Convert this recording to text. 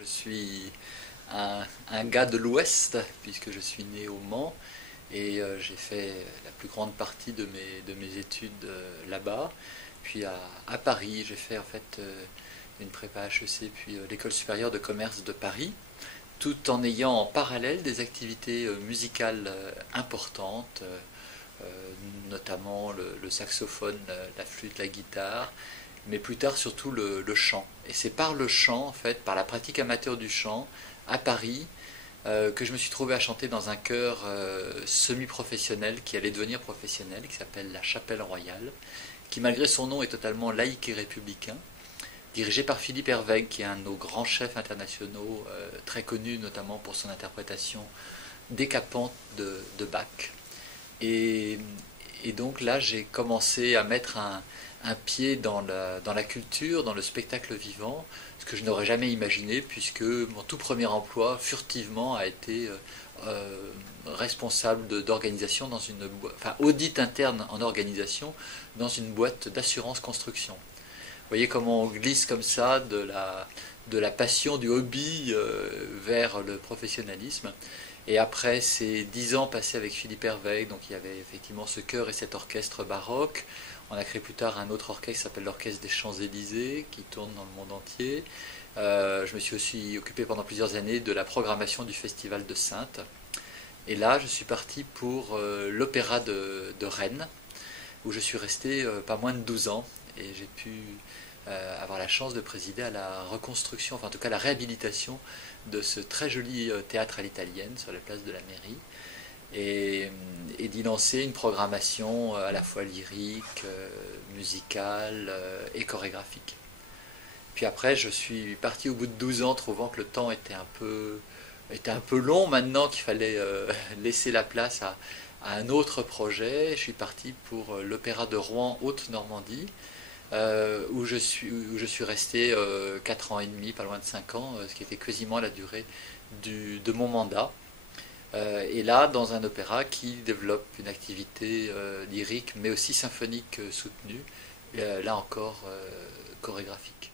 Je suis un gars de l'Ouest, puisque je suis né au Mans, et j'ai fait la plus grande partie de mes études là-bas. Puis à Paris, j'ai fait en fait une prépa HEC, puis l'École supérieure de commerce de Paris, tout en ayant en parallèle des activités musicales importantes, notamment le saxophone, la flûte, la guitare, mais plus tard surtout le chant. Et c'est par le chant, en fait, par la pratique amateur du chant, à Paris, que je me suis trouvé à chanter dans un chœur semi-professionnel qui allait devenir professionnel, qui s'appelle la Chapelle Royale, qui malgré son nom est totalement laïque et républicain, dirigé par Philippe Hervègue, qui est un de nos grands chefs internationaux, très connu notamment pour son interprétation décapante de Bach. Et, et donc là, j'ai commencé à mettre un pied dans la culture, dans le spectacle vivant, ce que je n'aurais jamais imaginé, puisque mon tout premier emploi, furtivement, a été responsable d'organisation dans une boîte, enfin audit interne en organisation dans une boîte d'assurance construction. Vous voyez comment on glisse comme ça de la passion, du hobby vers le professionnalisme. Et après ces 10 ans passés avec Philippe Hervègue, donc il y avait effectivement ce chœur et cet orchestre baroque. On a créé plus tard un autre orchestre qui s'appelle l'Orchestre des Champs-Élysées, qui tourne dans le monde entier. Je me suis aussi occupé pendant plusieurs années de la programmation du Festival de Saintes. Et là, je suis parti pour l'Opéra de Rennes, où je suis resté pas moins de 12 ans. Et j'ai pu avoir la chance de présider à la reconstruction, enfin en tout cas la réhabilitation de ce très joli théâtre à l'italienne sur la place de la mairie, et d'y lancer une programmation à la fois lyrique, musicale et chorégraphique. Puis après, je suis parti au bout de 12 ans, trouvant que le temps était un peu long maintenant, qu'il fallait laisser la place à un autre projet. Je suis parti pour l'Opéra de Rouen Haute-Normandie, où je suis resté 4 ans et demi, pas loin de 5 ans, ce qui était quasiment la durée de mon mandat. Et là, dans un opéra qui développe une activité lyrique, mais aussi symphonique soutenue, là encore chorégraphique.